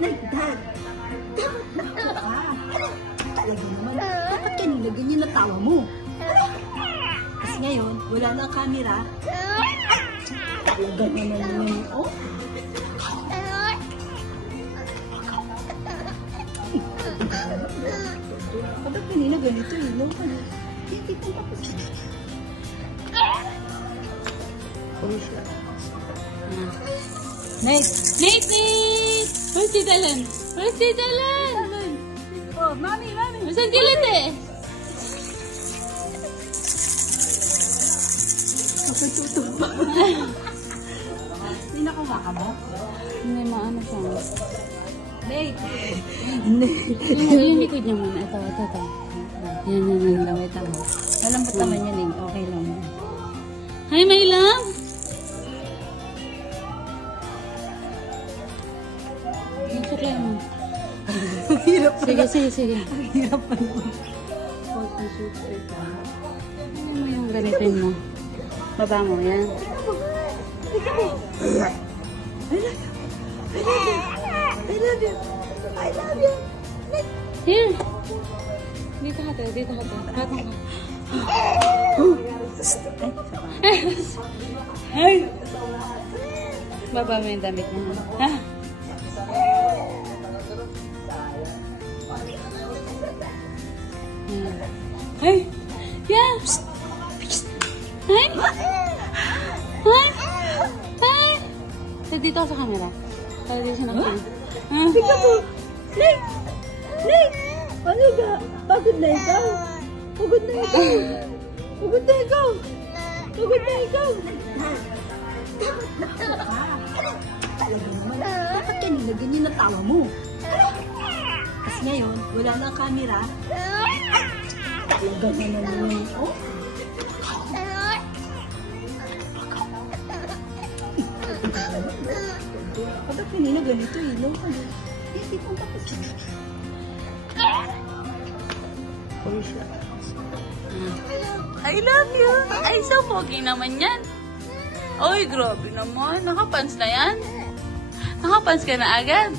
like that. Dapat natawa ka. Talaga naman. Dapat kanina ganyan na tawa mo. Kasi ngayon, wala na ang camera. Talaga naman. Oh. Dapat kanina ganito eh. No? Hindi pang tapos. Nate! Where's si Dalan? Oh, mami! Saan kilit eh? Nakatutog ba? Hindi nakuha ka mo? Hindi maano siya. Nate! Yung likod niya muna. Ito. Yan. Wait lang. Malambot naman yan eh. Okay lang. Hi, my love! Sakay mo. Hirap pala. Sige. Ang hirap pa naman. Ano mo yung gamitin mo? Baba mo, yan. I love you. Here! Dito ka. Hatong ka. Ay! Baba mo yung damit mo. Ha? Ay! Yeah! Hi! Dito sa camera. Dito siya nakita. Tika po! Nate! Ano ba? Pagod na ikaw? Dapat natawa ka. Talaga naman. Dapat kanina ganyan na tawa mo. Kasi ngayon, wala na ang camera. Talaga naman. Oh. Dapat kanina ganito eh. No? Hindi pang tapos. I love you! Ay, so pogi naman yan. Oy, grabe naman. Nakapants na yan? Nakapants ka na agad?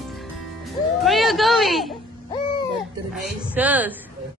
Where you going? Ay, sus.